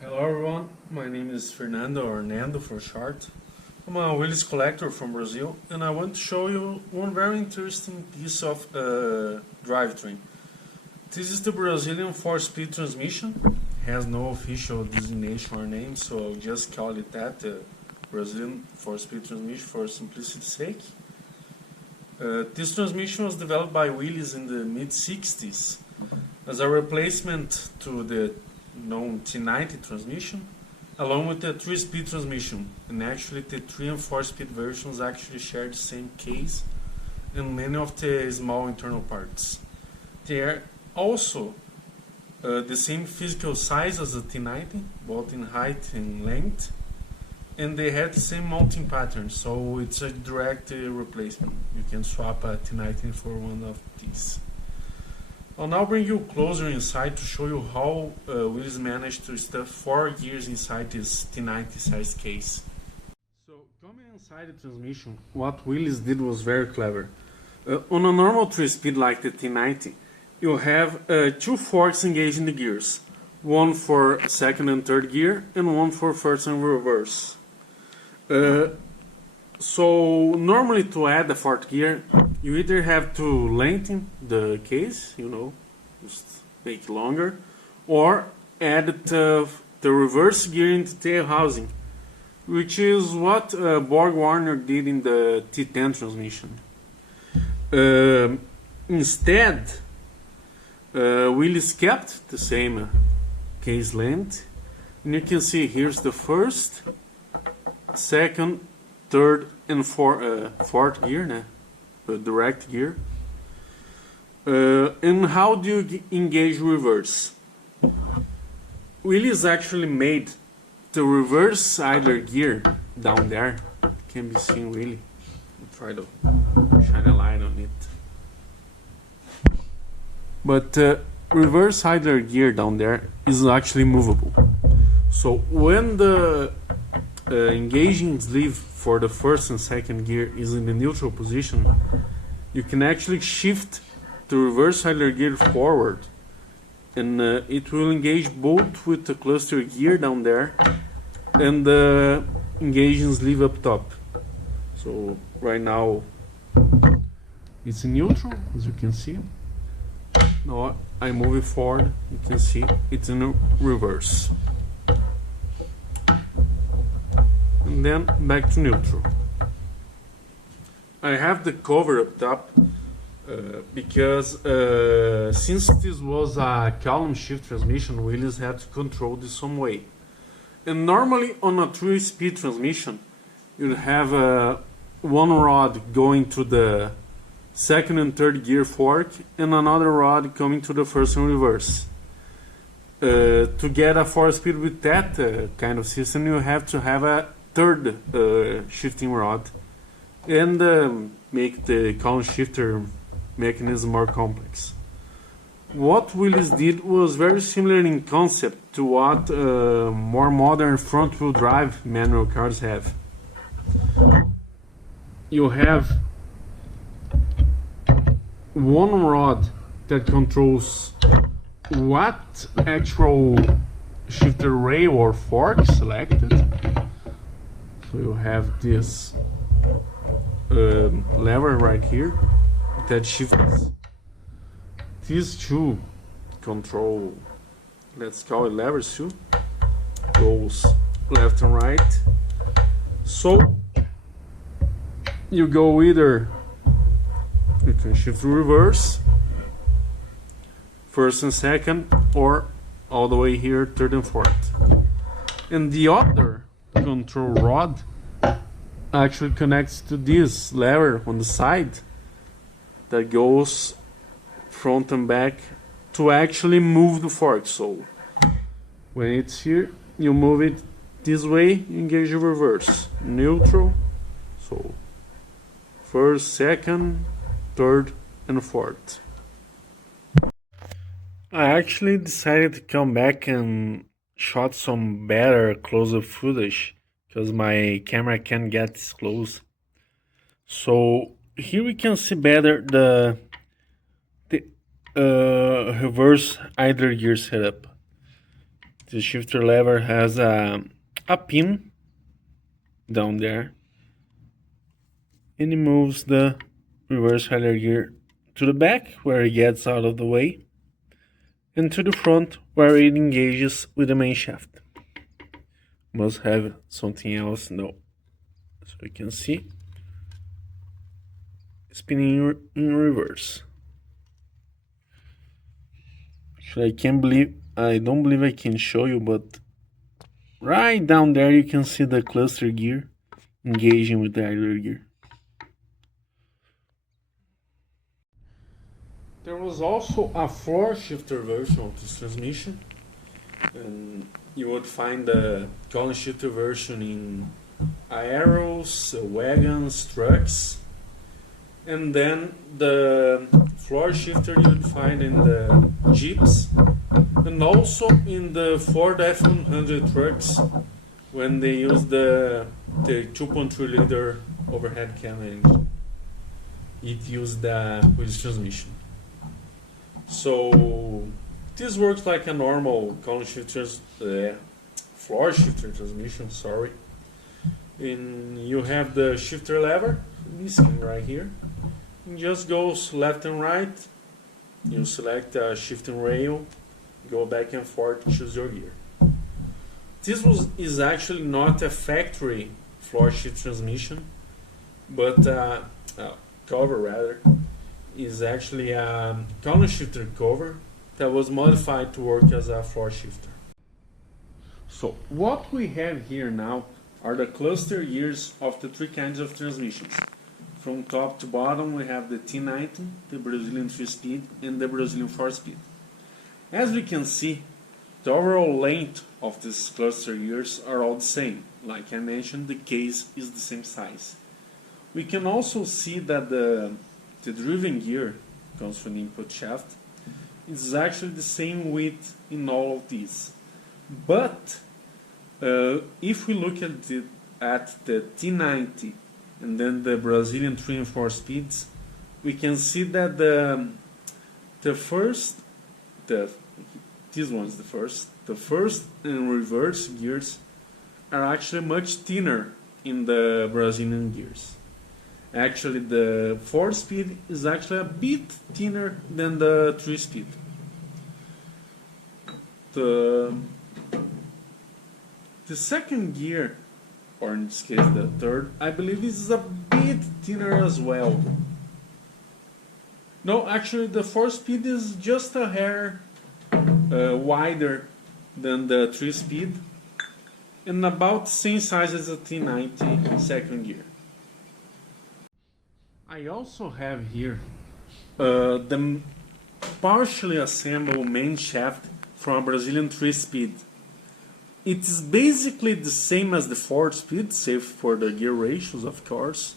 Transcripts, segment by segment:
Hello everyone, my name is Fernando or Nando for short. I'm a Willys collector from Brazil and I want to show you one very interesting piece of drivetrain. This is the Brazilian 4-speed transmission. It has no official designation or name, so I'll just call it that, Brazilian 4-speed transmission for simplicity's sake. This transmission was developed by Willys in the mid-60s as a replacement to the known T90 transmission, along with the 3-speed transmission. And actually the 3 and 4-speed versions actually share the same case and many of the small internal parts. They are also the same physical size as the T90, both in height and length, and they had the same mounting pattern, so it's a direct replacement. You can swap a T90 for one of these. I'll now bring you closer inside to show you how Willys managed to stuff 4 gears inside this T90 size case. So coming inside the transmission, what Willys did was very clever. On a normal 3-speed like the T90, you have 2 forks engaged in the gears. One for second and third gear and one for first and reverse. So normally to add the fourth gear, you either have to lengthen the case, just make it longer, or add the reverse gear into tail housing, which is what Borg Warner did in the T10 transmission. Instead, Willys kept the same case length, and you can see here's the first, second, third and fourth gear, the direct gear. And how do you engage reverse? Willys actually made the reverse idler gear down there. It can be seen really. I'll try to shine a light on it. But reverse idler gear down there is actually movable. So when the engaging sleeve for the first and second gear is in the neutral position, you can actually shift the reverse idler gear forward, and it will engage both with the cluster gear down there and the engaging sleeve up top. So right now it's in neutral, as you can see. Now I move it forward, you can see it's in reverse. And then back to neutral. I have the cover up top because since this was a column shift transmission, Willys had to control this some way. And normally on a 3-speed transmission, you'd have one rod going to the second and third gear fork and another rod coming to the first and reverse. To get a 4-speed with that kind of system, you have to have a third shifting rod and make the column shifter mechanism more complex. What Willys did was very similar in concept to what more modern front-wheel drive manual cars have. You have one rod that controls what actual shifter rail or fork selected. So you have this lever right here that shifts these two control, let's call it levers too, goes left and right. So you go either, you can shift to reverse, first and second, or all the way here, third and fourth. And the other control rod actually connects to this lever on the side that goes front and back to actually move the fork. So when it's here, you move it this way, you engage the reverse, neutral, so first, second, third and fourth. I actually decided to come back and shot some better close-up footage because my camera can't get this close. So here we can see better the reverse idler gear setup. The shifter lever has a pin down there, and it moves the reverse hydraulic gear to the back where it gets out of the way, and to the front where it engages with the main shaft. Must have something else now, so you can see spinning in reverse. Actually, I don't believe I can show you, but right down there you can see the cluster gear engaging with the hydraulic gear. There was also a floor shifter version of this transmission, and you would find the column shifter version in aeros, wagons, trucks, and then the floor shifter you would find in the Jeeps, and also in the Ford F-100 trucks when they use the 2.3 liter overhead cam engine. It used the Willys transmission. So this works like a normal column shifter's floor shifter transmission, sorry. And you have the shifter lever missing right here. It just goes left and right. You select a shifting rail, go back and forth, choose your gear. This is actually not a factory floor shift transmission, but cover rather, is actually a column shifter cover that was modified to work as a floor shifter. So what we have here now are the cluster gears of the three kinds of transmissions. From top to bottom we have the T90, the Brazilian 3-speed, and the Brazilian 4-speed. As we can see, the overall length of these cluster gears are all the same. Like I mentioned, the case is the same size. We can also see that the driven gear comes from the input shaft. It's actually the same width in all of these. But if we look at the T90 and then the Brazilian 3 and 4 speeds, we can see that the first and reverse gears are actually much thinner in the Brazilian gears. Actually, the 4-speed is actually a bit thinner than the 3-speed. The second gear, or in this case the third, I believe is a bit thinner as well. No, actually the 4-speed is just a hair wider than the 3-speed, and about the same size as the T90 second gear. I also have here the partially assembled main shaft from a Brazilian 3-speed. It is basically the same as the 4-speed, save for the gear ratios, of course.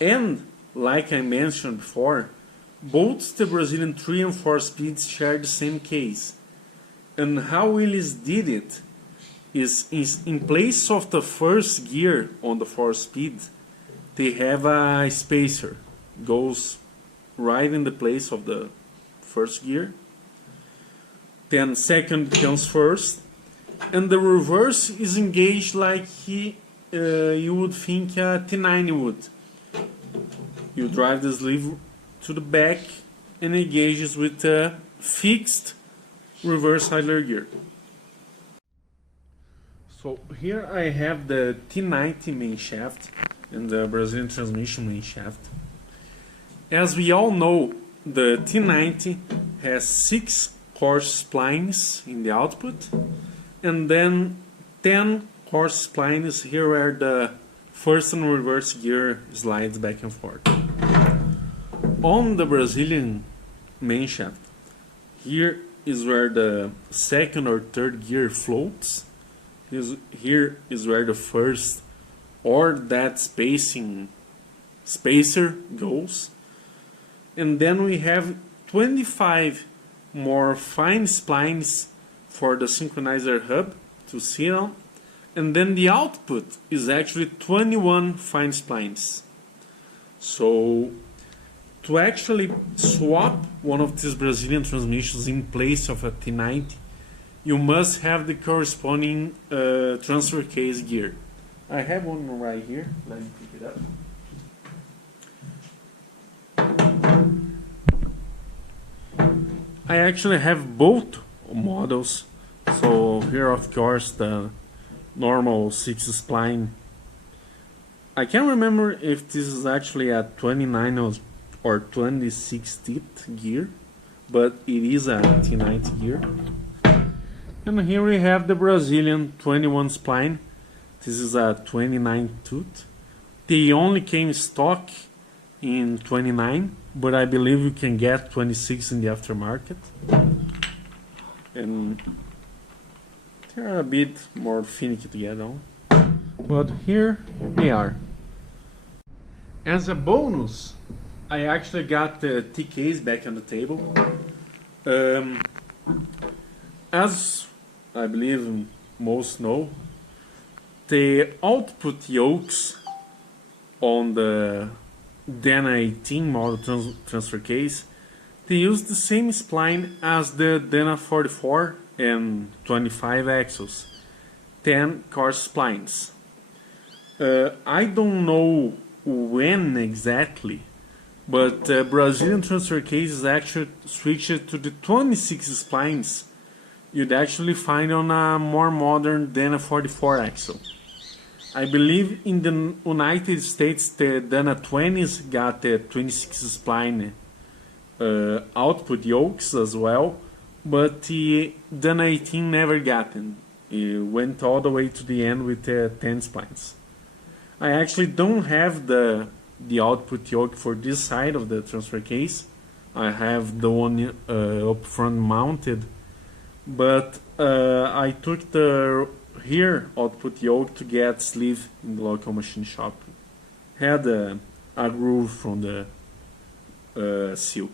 And, like I mentioned before, both the Brazilian 3 and 4 speeds share the same case. And how Willys did it is in place of the first gear on the 4-speed, they have a spacer, goes right in the place of the first gear. Then second comes first, and the reverse is engaged like you would think a T90 would. You drive the sleeve to the back and engages with a fixed reverse hydraulic gear. So here I have the T90 main shaft and the Brazilian transmission main shaft. As we all know, the T90 has 6 coarse splines in the output, and then 10 coarse splines here where the first and reverse gear slides back and forth. On the Brazilian main shaft, here is where the second or third gear floats. Here is where the first or that spacer goes. And then we have 25 more fine splines for the synchronizer hub to sit on. And then the output is actually 21 fine splines. So to actually swap one of these Brazilian transmissions in place of a T90, you must have the corresponding transfer case gear. I have one right here. Let me pick it up. I actually have both models. So here, of course, the normal 6 spline. I can't remember if this is actually a 29 or 26 teeth gear, but it is a T90 gear. And here we have the Brazilian 21 spline. This is a 29 tooth. They only came stock in 29, but I believe you can get 26 in the aftermarket. And they're a bit more finicky to get on. But here they are. As a bonus, I actually got the TKs back on the table. As I believe most know, the output yokes on the Dana 18 model transfer case, they use the same spline as the Dana 44 and 25 axles, 10 course splines. I don't know when exactly, but Brazilian transfer cases actually switched to the 26 splines you'd actually find on a more modern Dana 44 axle. I believe in the United States the Dana 20s got the 26 spline output yokes as well, but the Dana 18 never got them. It went all the way to the end with the 10 splines. I actually don't have the output yoke for this side of the transfer case. I have the one up front mounted, but I took the rear output yoke to get sleeve in the local machine shop. Had a groove from the seal.